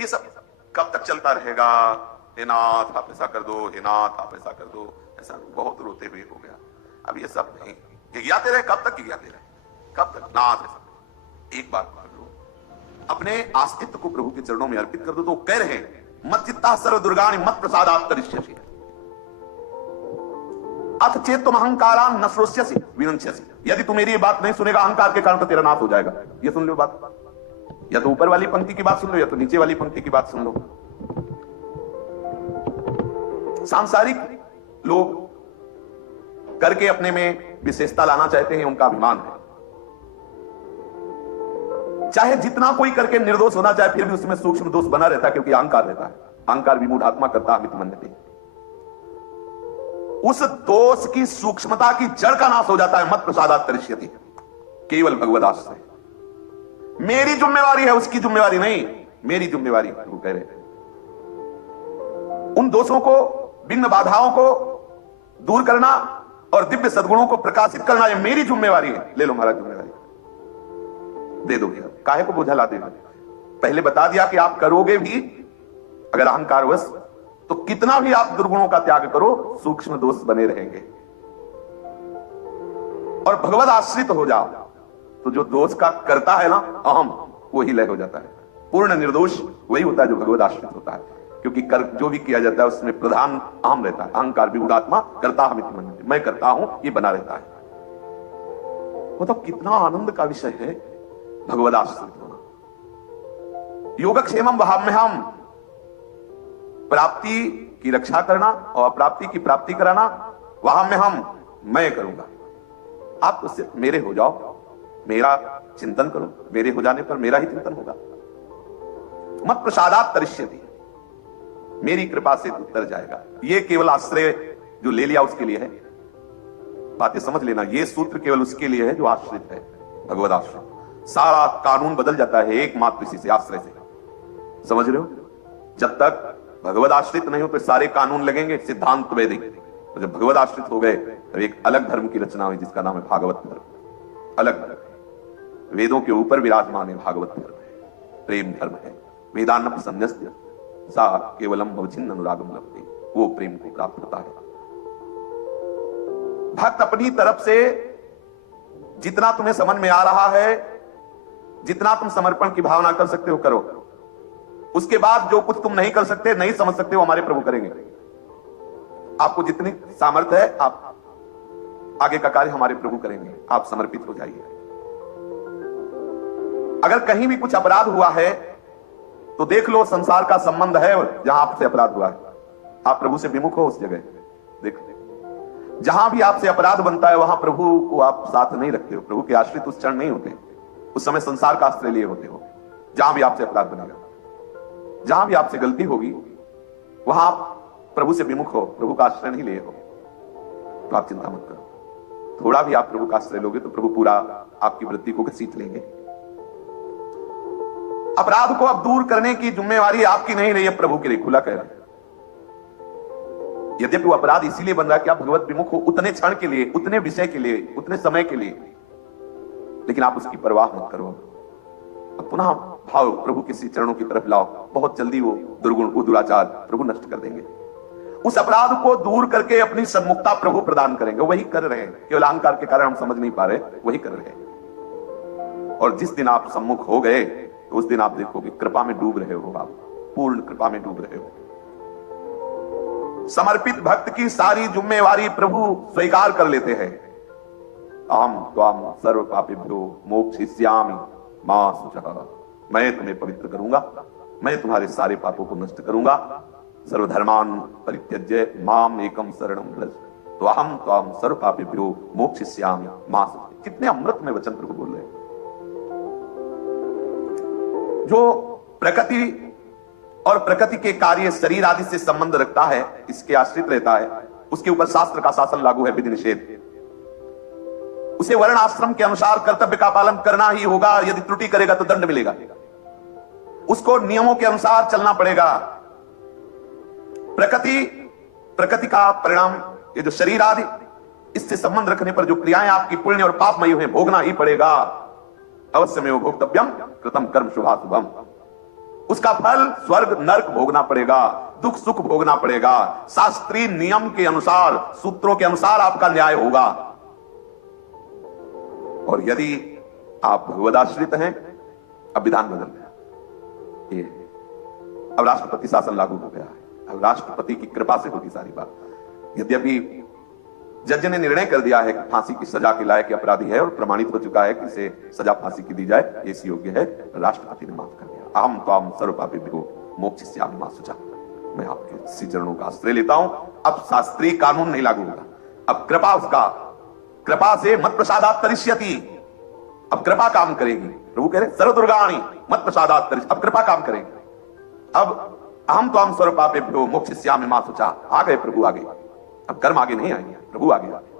ये सब कब तक चलता रहेगा? हे नाथ आप ऐसा कर दो, हे नाथ आप ऐसा कर दो, ऐसा बहुत रोते हुए हो गया। अब ये सब नहीं, गिज्ञाते रहे, कब तक गिज्ञाते रहे? कब तक? नाथ ऐसा। एक बात कर लो, अपने अस्तित्व को प्रभु के चरणों में अर्पित कर दो। तो कह रहे मत चित्ता सर्व दुर्गाणि मत प्रसादात् करिष्यसि अथ चेत तुम अहंकारान न श्रोष्यसि विनश्यसि। यदि तू मेरी ये बात नहीं सुनेगा अहंकार के कारण तो तेरा नाश हो जाएगा। ये सुन लो बात, या तो ऊपर वाली पंक्ति की बात सुन लो या तो नीचे वाली पंक्ति की बात सुन लो। सांसारिक लोग करके अपने में विशेषता लाना चाहते हैं, उनका अभिमान है। चाहे जितना कोई करके निर्दोष होना चाहे फिर भी उसमें सूक्ष्म दोष बना रहता है, क्योंकि अहंकार रहता है। अहंकार विमूढ़ आत्मा करता अमित मन्यते। उस दोष की सूक्ष्मता की जड़ का नाश हो जाता है। मत प्रसादात् करिष्यति, केवल भगवदाश्रय। मेरी जिम्मेवारी है, उसकी जिम्मेवारी नहीं, मेरी जिम्मेवारी वो कह रहे हैं। उन दोषों को, विघ्न बाधाओं को दूर करना और दिव्य सद्गुणों को प्रकाशित करना, ये मेरी जिम्मेवारी है। ले लो महाराज जिम्मेवारी, दे दो भैया, काहे को बोझा ला देना। पहले बता दिया कि आप करोगे भी अगर अहंकारवश, तो कितना भी आप दुर्गुणों का त्याग करो, सूक्ष्म दोष बने रहेंगे। और भगवद आश्रित हो जाओ तो जो दोष का करता है ना अहम, वही लय हो जाता है। पूर्ण निर्दोष वही होता है जो भगवद आश्रित होता है, क्योंकि कर जो भी किया जाता है उसमें प्रधान अहम रहता है। अहंकार विमूढ़ आत्मा करता हम इति मन्यते, मैं करता हूं, ये बना रहता है। वो तो कितना आनंद का विषय है भगवद आश्रित होना। योगक्षेमम वहाम्यहम्, प्राप्ति की रक्षा करना और अप्राप्ति की प्राप्ति कराना, वहाम्यहम्, मैं करूंगा। आप उससे मेरे हो जाओ, मेरा चिंतन करो, मेरे हो जाने पर मेरा ही चिंतन होगा। मत प्रसादात् करिष्यति, मेरी कृपा से उतर जाएगा। ये केवल आश्रय जो ले लिया उसके लिए है। बातें समझ लेना, ये सूत्र केवल उसके लिए है जो आश्रित है, भगवद आश्रय। सारा कानून बदल जाता है एकमात्र इसी से, आश्रय से। समझ रहे हो? जब तक भगवद आश्रित नहीं हो तो सारे कानून लगेंगे सिद्धांत वैदिक। तो जब भगवद आश्रित हो गए तो एक अलग धर्म की रचना हुई जिसका नाम है भागवत धर्म। अलग धर्म, वेदों के ऊपर विराजमान है भागवत धर्म है, प्रेम धर्म है। वेदान्न संन्यस्य सा केवलम भवचिन्न अनुरागम लभते, वो प्रेम को प्राप्त होता है। भक्त अपनी तरफ से जितना तुम्हें समझ में आ रहा है, जितना तुम समर्पण की भावना कर सकते हो करो। उसके बाद जो कुछ तुम नहीं कर सकते, नहीं समझ सकते, वो हमारे प्रभु करेंगे। आपको जितनी सामर्थ्य है आप आगे का कार्य हमारे प्रभु करेंगे। आप समर्पित हो जाइए। अगर कहीं भी कुछ अपराध हुआ है तो देख लो संसार का संबंध है जहां आपसे अपराध हुआ है, आप प्रभु से विमुख हो उस जगह देख। जहां भी आपसे अपराध बनता है वहां प्रभु को आप साथ नहीं रखते हो, प्रभु के आश्रित उस क्षण नहीं होते। उस समय संसार का आश्रय लिए होते हो। जहां भी आपसे अपराध बनेगा, जहां भी आपसे गलती होगी वहां आप प्रभु से विमुख हो, प्रभु का आश्रय नहीं लिए हो, तो आप चिंता मत करो। थोड़ा भी आप प्रभु का आश्रय लोगे तो प्रभु पूरा आपकी वृत्ति को घसीट लेंगे। अपराध को अब दूर करने की जिम्मेवारी आपकी नहीं रही है, प्रभु की रही। खुला कह रहा है। यद्यपि वो अपराध इसीलिए बन रहा है कि आप भगवत विमुख हो उतने क्षण के लिए, उतने विषय के लिए, उतने समय के लिए, लेकिन आप उसकी परवाह मत करो। अब पुनः भाव प्रभु के चरणों की तरफ लाओ। बहुत जल्दी वो दुर्गुण, वो दुराचार प्रभु नष्ट कर देंगे। उस अपराध को दूर करके अपनी सन्मुखता प्रभु प्रदान करेंगे। वही कर रहे हैं, केवल अहंकार के कारण हम समझ नहीं पा रहे, वही कर रहे हैं। और जिस दिन आप सम्मुख हो गए तो उस दिन आप देखोगे कृपा में डूब रहे हो, आप पूर्ण कृपा में डूब रहे हो। समर्पित भक्त की सारी जिम्मेवारी प्रभु स्वीकार कर लेते हैं। अहम त्वाम सर्व पापेभ्यो मोक्षयिष्यामि मा शुचः, मैं तुम्हें पवित्र करूंगा, मैं तुम्हारे सारे पापों को नष्ट करूंगा। सर्वधर्मान परित्यज्य माम एकम शरणं व्रज, तो अहम त्वाम सर्व पापेभ्यो मोक्षयिष्यामि मा शुचः। कितने अमृत में वचन प्रभु बोल रहे हैं। जो प्रकृति और प्रकृति के कार्य शरीर आदि से संबंध रखता है, इसके आश्रित रहता है, उसके ऊपर शास्त्र का शासन लागू है, विधि निषेध। उसे वर्ण आश्रम के अनुसार कर्तव्य का पालन करना ही होगा। यदि त्रुटि करेगा तो दंड मिलेगा। उसको नियमों के अनुसार चलना पड़ेगा। प्रकृति का परिणाम ये जो शरीर आदि, इससे संबंध रखने पर जो क्रियाएं आपकी पुण्य और पापमयी हैं, भोगना ही पड़ेगा। अवश्य में भोक्तव्यम कृतम कर्म शुभाशुभम। उसका फल स्वर्ग नरक भोगना पड़ेगा, दुख सुख भोगना पड़ेगा। शास्त्रीय नियम के अनुसार, सूत्रों के अनुसार आपका न्याय होगा। और यदि आप भगवदाश्रित हैं, अब विधान बदल गया, ये अब राष्ट्रपति शासन लागू हो गया है। अब राष्ट्रपति की कृपा से होगी सारी बात। यद्यपि जज ने निर्णय कर दिया है कि फांसी की सजा के लायक अपराधी है और प्रमाणित हो चुका है कि इसे सजा फांसी की दी जाए, ये इसी योग्य है, राष्ट्रपति ने माफ कर दिया। अहम त्वाम सर्वपापेभ्यो मोक्षयिष्यामि मा शुचा। मैं आपके श्री चरणों का आश्रय लेता हूं। अब शास्त्रीय कानून नहीं लागू होगा, अब कृपा, उसका कृपा से मत प्रसादात तरिष्यति, अब कृपा काम करेगी। प्रभु कह रहे सर्वदुर्गाणि मत प्रसादात तरिष्यति, अब कृपा काम करेगी। अब अहम त्वाम सर्वपापेभ्यो मोक्षयिष्यामि मा शुचा, आ गए प्रभु आगे, अब कर्म आगे नहीं आएंगे, प्रभु आगे आगे।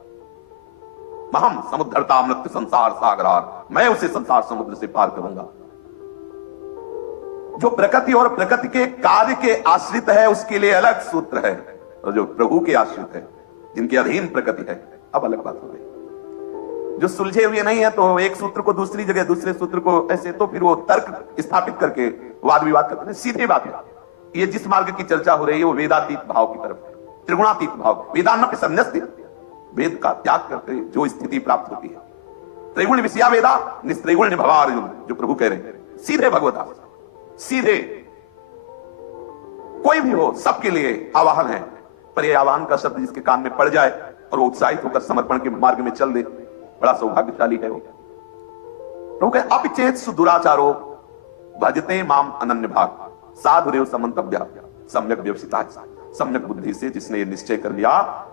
महम समुद्धरता मृत्यु संसार सागरार, मैं उसे संसार समुद्र से पार करूंगा। जो प्रकृति और प्रकृति के कार्य के आश्रित है उसके लिए अलग सूत्र है, और जो प्रभु के आश्रित है, जिनके अधीन प्रकृति है, अब अलग बात हो गई। जो सुलझे हुए नहीं है तो एक सूत्र को दूसरी जगह, दूसरे सूत्र को ऐसे, तो फिर वो तर्क स्थापित करके वाद विवाद करते हैं। सीधी बात है, ये जिस मार्ग की चर्चा हो रही है वो वेदातीत भाव की तरफ है, त्रिगुणातीत भाव। वेदान्न संन्यस्ति, वेद का त्याग करके जो स्थिति प्राप्त होती है। त्रिगुण विषया वेदा निस्त्रिगुण निभवा अर्जुन, जो प्रभु कह रहे हैं, सीधे भगवता, सीधे। कोई भी हो, सबके लिए आवाहन है, पर यह आवाहन का शब्द जिसके कान में पड़ जाए और वो उत्साहित होकर समर्पण के मार्ग में चल दे, बड़ा सौभाग्यशाली है वो। प्रभु कहे अपिचेत सुदुराचारो भजते माम अनन्य भाग साधुरेव समन्तव्य सम्यक व्यवसिता। सम्यक बुद्धि से जिसने ये निश्चय कर लिया,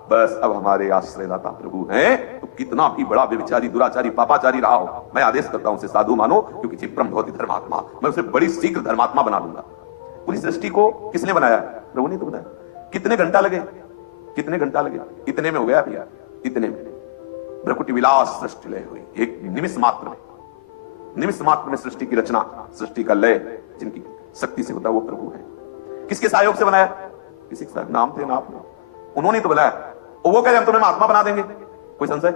बस अब हमारे आश्रयदाता प्रभु हैं, तो कितना भी बड़ा व्यभिचारी, दुराचारी, पापाचारी रहा हो, मैं आदेश करता हूं उसे साधु मानो, क्योंकि क्षिप्रम भवति धर्मात्मा, मैं उसे बड़ी शीघ्र धर्मात्मा बना दूंगा। पूरी सृष्टि को किसने बनाया? प्रभु ने तो बनाया। कितने घंटा लगे? कितने घंटा लगे? इतने में हो गया भैया, इतने में भ्रकुटी विलास सृष्टि लय हुई, एक निमिष मात्र में, निमिष मात्र में सृष्टि की रचना, सृष्टि का लय जिनकी शक्ति से होता है वो प्रभु है। किसके सहयोग से बनाया? किसी के नाम थे, नाम उन्होंने तो बनाया। और वो कह रहे हम तुम्हें महात्मा बना देंगे, कोई संशय?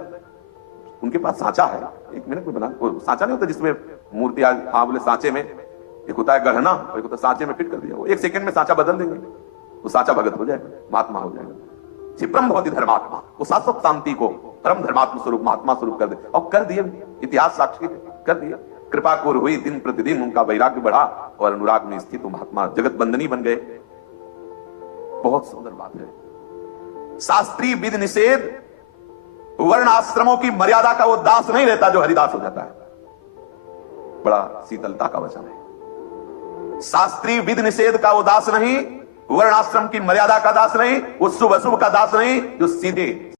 उनके पास सांचा है, एक मिनट में बना, सांचा नहीं होता जिसमें मूर्ति, हाँ बोले सांचे में, एक होता है गढ़ना, एक होता है सांचे में फिट कर दिया, वो एक सेकंड में सांचा बदल देंगे, वो सांचा भगत हो जाएगा, महात्मा हो जाएगा। क्षिप्रम भवति धर्मात्मा, वो शाश्वत शांति को परम धर्मात्मा स्वरूप, महात्मा स्वरूप कर दे, और कर दिए। इतिहास साक्षी कर दिया। कृपा को हुई, दिन प्रतिदिन उनका वैराग्य बढ़ा और अनुराग में स्थित महात्मा जगत बंदनी बन गए। बहुत सुंदर बात है। शास्त्रीय विध निषेध, वर्ण आश्रमों की मर्यादा का वो दास नहीं रहता जो हरिदास हो जाता है। बड़ा शीतलता का वचन है। शास्त्रीय विध निषेध का वो दास नहीं, वर्ण आश्रम की मर्यादा का दास नहीं, वो शुभ अशुभ का दास नहीं, जो सीधे